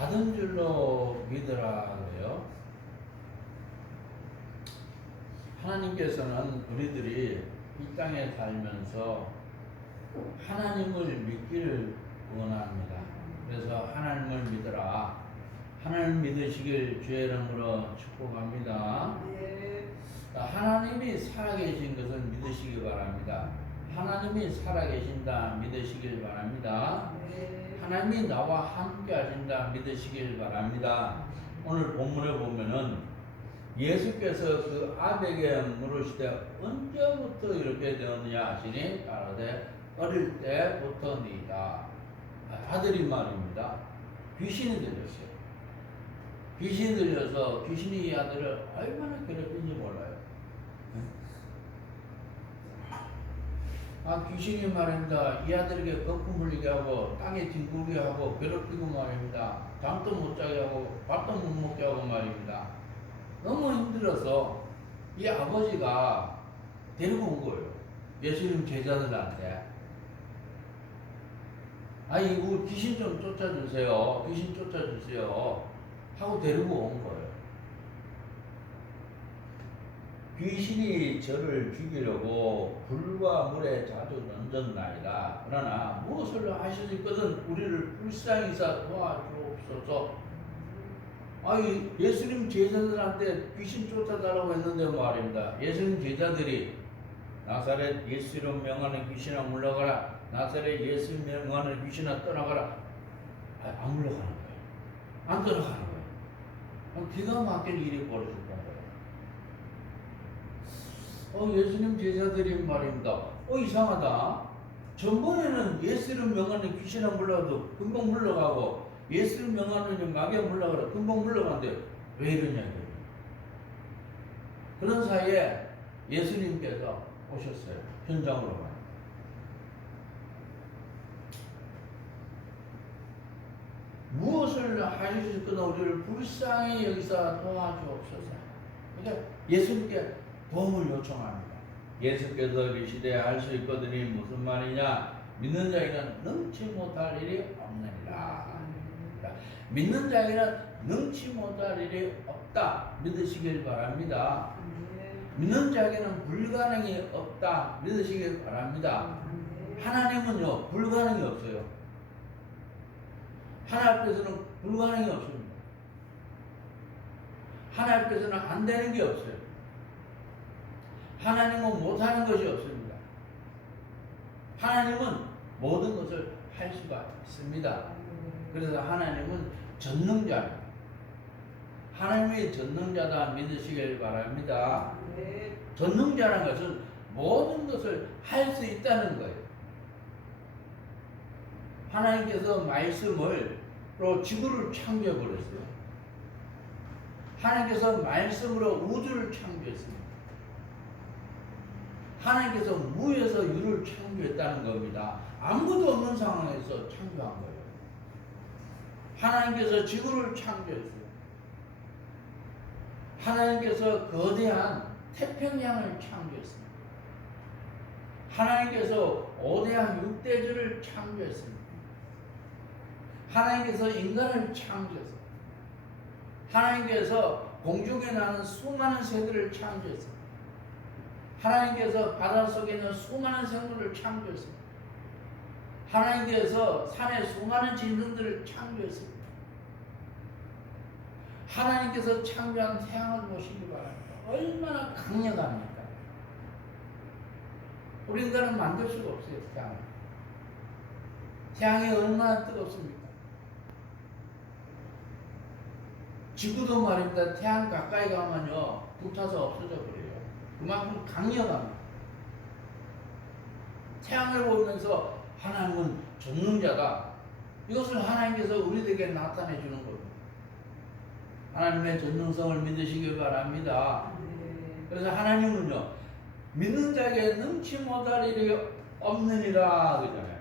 받은 줄로 믿으라고요. 하나님께서는 우리들이 이 땅에 살면서 하나님을 믿기를 원합니다. 그래서 하나님을 믿으라. 하나님 믿으시길 주의 이름으로 축복합니다. 네. 하나님이 살아계신 것을 믿으시기 바랍니다. 하나님이 살아계신다 믿으시길 바랍니다. 네. 하나님이 나와 함께 하신다 믿으시길 바랍니다. 오늘 본문에 보면은 예수께서 그 아베에게 물으시되 언제부터 이렇게 되었느냐 하시니 가라되 어릴 때부터니이다. 아들이 말입니다. 귀신이 들렸어요. 귀신이 들려서 귀신이 이 아들을 얼마나 괴롭힌지 몰라요. 아 귀신이 말입니다. 이 아들에게 거품 물리게 하고 땅에 뒹굴게 하고 괴롭히고 말입니다. 잠도 못 자게 하고 밥도 못 먹게 하고 말입니다. 너무 힘들어서 이 아버지가 데리고 온 거예요. 예수님 제자들한테. 아이 우리 귀신 좀 쫓아주세요. 귀신 쫓아주세요. 하고 데리고 온 거예요. 귀신이 저를 죽이려고 불과 물에 자주 던졌나이다. 그러나 무엇을 있거든 우리를 불쌍히 사 도와주옵소서. 아니 예수님 제자들한테 귀신 쫓아달라고 했는데 말입니다. 예수님 제자들이 나사렛 예수 이름 명하는 귀신아 물러가라. 나사렛 예수 명하는 귀신아 떠나가라. 아, 안 물러가는 거예요. 안 떠나가는 거예요. 기가 막힌 일이 벌어졌던 거예요. 어, 예수님 제자들이 말입니다. 어, 이상하다. 전번에는 예수를 명하는 귀신아 물러가도 금방 물러가고 예수를 명하는 마귀가 물러가도 금방 물러가는데 왜 이러냐. 그런 사이에 예수님께서 오셨어요. 현장으로 가요. 무엇을 하실 수 있거나 우리를 불쌍히 여기서 도와주옵소서. 그러니까 예수님께 도움을 요청합니다. 예수께서 이시대에 할 수 있거든이 무슨 말이냐? 믿는 자에게는 능치 못할 일이 없느니라. 믿는 자에게는 능치 못할 일이 없다. 믿으시길 바랍니다. 네. 믿는 자에게는 불가능이 없다. 믿으시길 바랍니다. 네. 하나님은요, 불가능이 없어요. 하나님 앞에서는 불가능이 없습니다. 하나님 앞에서는 안 되는 게 없어요. 하나님은 못하는 것이 없습니다. 하나님은 모든 것을 할 수가 있습니다. 그래서 하나님은 전능자입니다. 하나님이 전능자다 믿으시길 바랍니다. 네. 전능자라는 것은 모든 것을 할 수 있다는 거예요. 하나님께서 말씀을 로 지구를 창조해 버렸어요. 하나님께서 말씀으로 우주를 창조했습니다. 하나님께서 무에서 유를 창조했다는 겁니다. 아무도 없는 상황에서 창조한 거예요. 하나님께서 지구를 창조했어요. 하나님께서 거대한 태평양을 창조했습니다. 하나님께서 오대한 육대주를 창조했습니다. 하나님께서 인간을 창조했습니다. 하나님께서 공중에 나는 수많은 새들을 창조했습니다. 하나님께서 바다 속에 있는 수많은 생물을 창조했습니다. 하나님께서 산에 수많은 짐승들을 창조했습니다. 하나님께서 창조한 태양을 보시기 바랍니다. 얼마나 강력합니까? 우리 인간은 만들 수가 없어요, 태양을. 태양이 얼마나 뜨겁습니까? 지구도 말입니다. 태양 가까이 가면요, 불타서 없어져 버려요. 그만큼 강력합니다. 태양을 보면서 하나님은 전능자다. 이것을 하나님께서 우리에게 나타내 주는 겁니다. 하나님의 전능성을 믿으시길 바랍니다. 네. 그래서 하나님은요, 믿는 자에게 능치 못할 일이 없느니라 그러잖아요.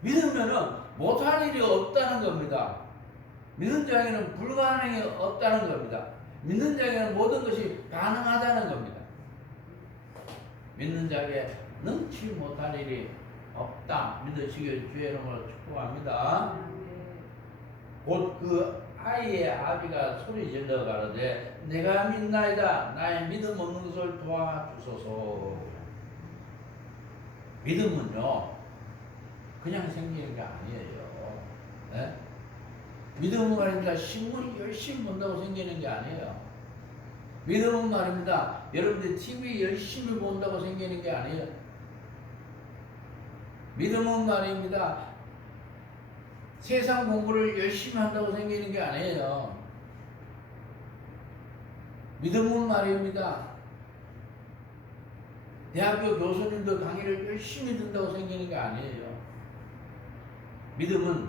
믿으면은 못할 일이 없다는 겁니다. 믿는 자에게는 불가능이 없다는 겁니다. 믿는 자에게는 모든 것이 가능하다는 겁니다. 믿는 자에게 능치 못할 일이 없다. 믿으시길 주의 이름으로 축복합니다. 네. 곧그 아이의 아비가 소리 질러 가로되 내가 믿나이다 나의 믿음 없는 것을 도와주소서 믿음은요 그냥 생기는 게 아니에요 예? 믿음은 말입니다 신문 열심히 본다고 생기는 게 아니에요 믿음은 말입니다 여러분들 TV 열심히 본다고 생기는 게 아니에요 믿음은 말입니다 세상 공부를 열심히 한다고 생기는 게 아니에요. 믿음은 말입니다. 대학교 교수님도 강의를 열심히 듣는다고 생기는 게 아니에요. 믿음은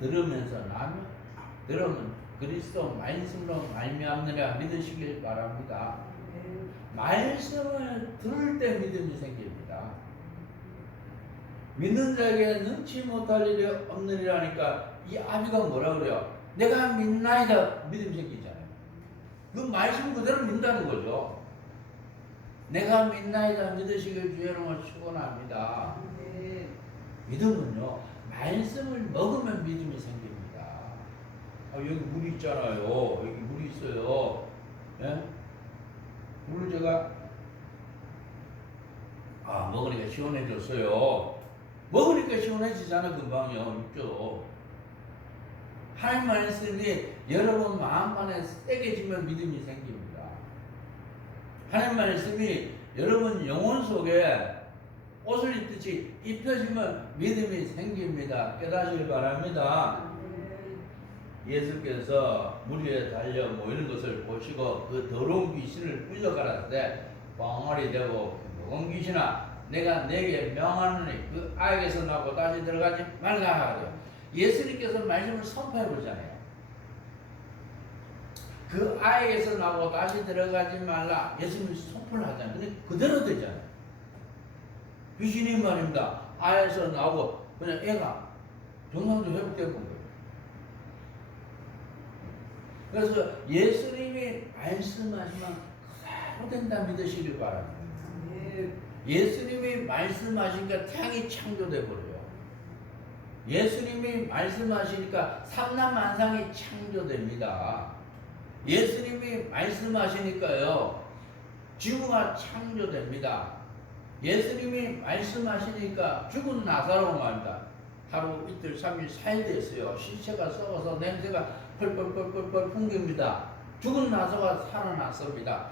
들으면서 나면 들으면 그리스도 말씀으로 말미암느라 믿으시길 바랍니다. 말씀을 들을 때 믿음이 생깁니다. 믿는 자에게 능치 못할 일이 없느니라니까 이 아비가 뭐라 그래요? 내가 믿나이다 믿음 생기잖아요. 그 말씀 그대로 믿는다는 거죠. 내가 믿나이다 믿으시길 이름을 축원합니다. 믿음은요 말씀을 먹으면 믿음이 생깁니다. 아, 여기 물이 있잖아요. 여기 물이 있어요. 예? 물을 제가 아 먹으니까 시원해졌어요. 먹으니까 시원해지잖아 금방요 있죠. 하나님 말씀이 여러분 마음 안에 새겨지면 믿음이 생깁니다. 하나님 말씀이 여러분 영혼 속에 옷을 입듯이 입혀지면 믿음이 생깁니다. 깨닫시길 바랍니다. 예수께서 물 위에 달려 모이는 것을 보시고 그 더러운 귀신을 끌려가라 때 뻥어리 되고 먹은 귀신아 내가 내게 명하노니 그 아에게서 나고 다시 들어가지 말라 하죠. 예수님께서 말씀을 선포해 보잖아요. 그 아에게서 나고 다시 들어가지 말라. 예수님이 선포를 하잖아요. 근데 그대로 되잖아요. 귀신이 말입니다. 아에서 나오고 그냥 애가 정상도 회복되는 거예요. 그래서 예수님이 말씀하시면 그대로 된다 믿으시길 바랍니다. 예수님이 말씀하시니까 태양이 창조돼 버려요. 예수님이 말씀하시니까 삼남만상이 창조됩니다. 예수님이 말씀하시니까요 지구가 창조됩니다. 예수님이 말씀하시니까 죽은 나사로 말입니다. 하루 이틀 삼일 사일 됐어요. 시체가 썩어서 냄새가 펄펄펄펄펄 풍깁니다. 죽은 나사가 살아났습니다.